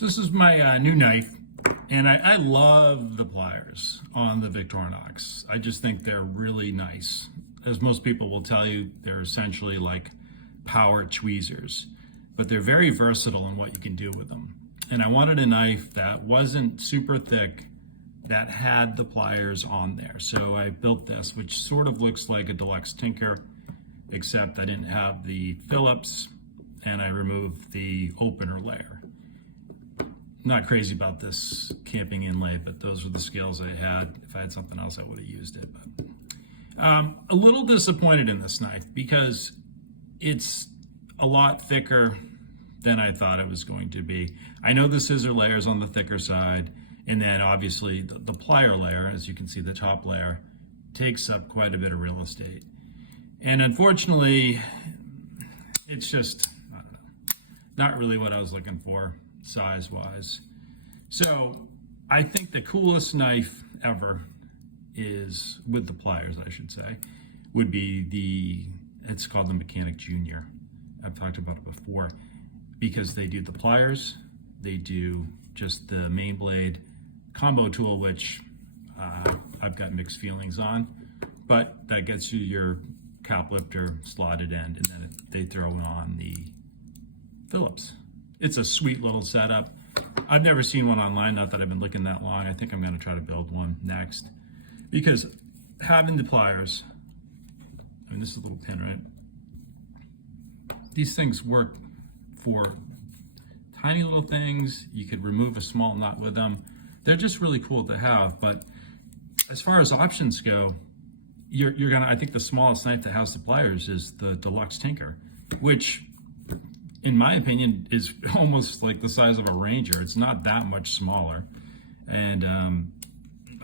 So this is my new knife, and I love the pliers on the Victorinox. I just think they're really nice. As most people will tell you, they're essentially like power tweezers, but they're very versatile in what you can do with them. And I wanted a knife that wasn't super thick, that had the pliers on there. So I built this, which sort of looks like a deluxe tinker, except I didn't have the Phillips, and I removed the opener layer. Not crazy about this camping inlay, but those were the scales I had. If I had something else, I would have used it. But a little disappointed in this knife because it's a lot thicker than I thought it was going to be. I know the scissor layer is on the thicker side, and then obviously the plier layer, as you can see, the top layer, takes up quite a bit of real estate. And unfortunately, it's just, I don't know, not really what I was looking for size-wise. So I think the coolest knife ever is, with the pliers I should say, would be it's called the Mechanic Junior. I've talked about it before because they do the pliers, they do just the main blade combo tool, which I've got mixed feelings on, but that gets you your cap lifter slotted end, and then they throw on the Phillips. It's a sweet little setup. I've never seen one online, not that I've been looking that long. I think I'm gonna try to build one next because having the pliers, I mean, this is a little pin, right? These things work for tiny little things. You could remove a small knot with them. They're just really cool to have, but as far as options go, you're gonna, I think the smallest knife that has the pliers is the Deluxe Tinker, which in my opinion is almost like the size of a Ranger. It's not that much smaller, and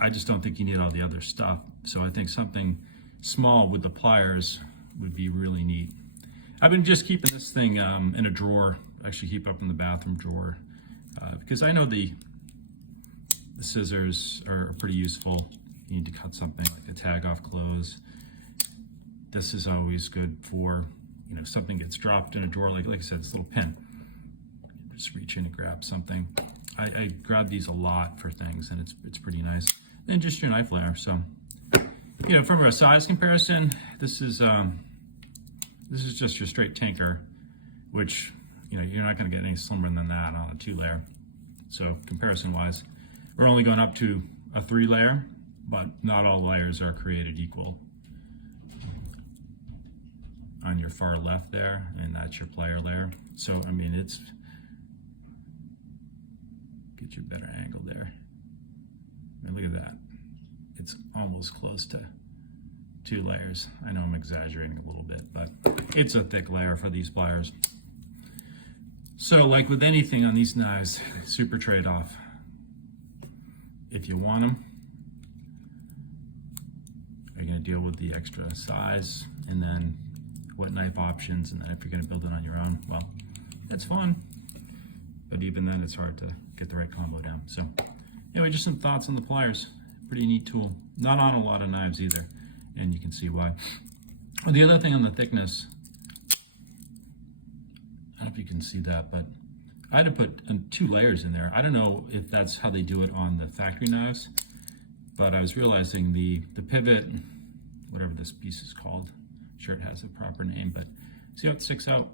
I just don't think you need all the other stuff. So I think something small with the pliers would be really neat. I've been just keeping this thing in a drawer, actually keep up in the bathroom drawer, because I know the scissors are pretty useful. You need to cut something like a tag off clothes. This is always good for, you know, something gets dropped in a drawer, like I said, this little pin. Just reach in and grab something. I grab these a lot for things, and it's pretty nice. Then just your knife layer. So, you know, from a size comparison, this is just your straight tinker, which, you know, you're not going to get any slimmer than that on a 2-layer. So comparison-wise, we're only going up to a 3-layer, but not all layers are created equal. On your far left there, and that's your plier layer. So, I mean, it's, get you a better angle there. And look at that. It's almost close to 2 layers. I know I'm exaggerating a little bit, but it's a thick layer for these pliers. So like with anything on these knives, super trade-off. If you want them, you're gonna deal with the extra size, and then what knife options, and then if you're gonna build it on your own, well, that's fun. But even then, it's hard to get the right combo down. So anyway, just some thoughts on the pliers. Pretty neat tool. Not on a lot of knives either, and you can see why. Well, the other thing on the thickness, I don't know if you can see that, but I had to put 2 layers in there. I don't know if that's how they do it on the factory knives, but I was realizing the pivot, whatever this piece is called, I'm sure it has a proper name, but see how it sticks out?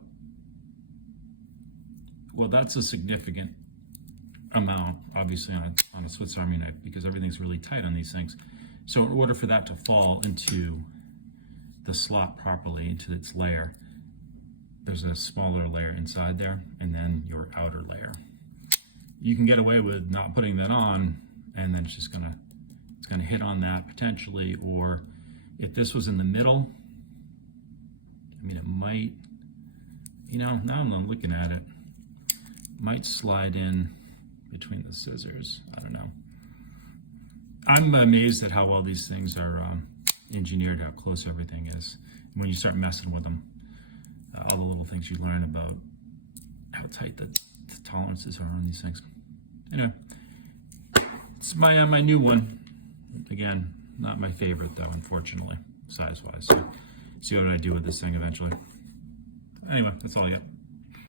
Well, that's a significant amount, obviously, on a Swiss Army knife, because everything's really tight on these things. So in order for that to fall into the slot properly, into its layer, there's a smaller layer inside there, and then your outer layer. You can get away with not putting that on, and then it's gonna hit on that potentially, or if this was in the middle, I mean, it might, you know, now I'm looking at it, might slide in between the scissors. I don't know. I'm amazed at how well these things are engineered, how close everything is. When you start messing with them, all the little things you learn about how tight the tolerances are on these things. Anyway, it's my new one. Again, not my favorite though, unfortunately, size-wise. So see what I do with this thing eventually. Anyway, that's all I got.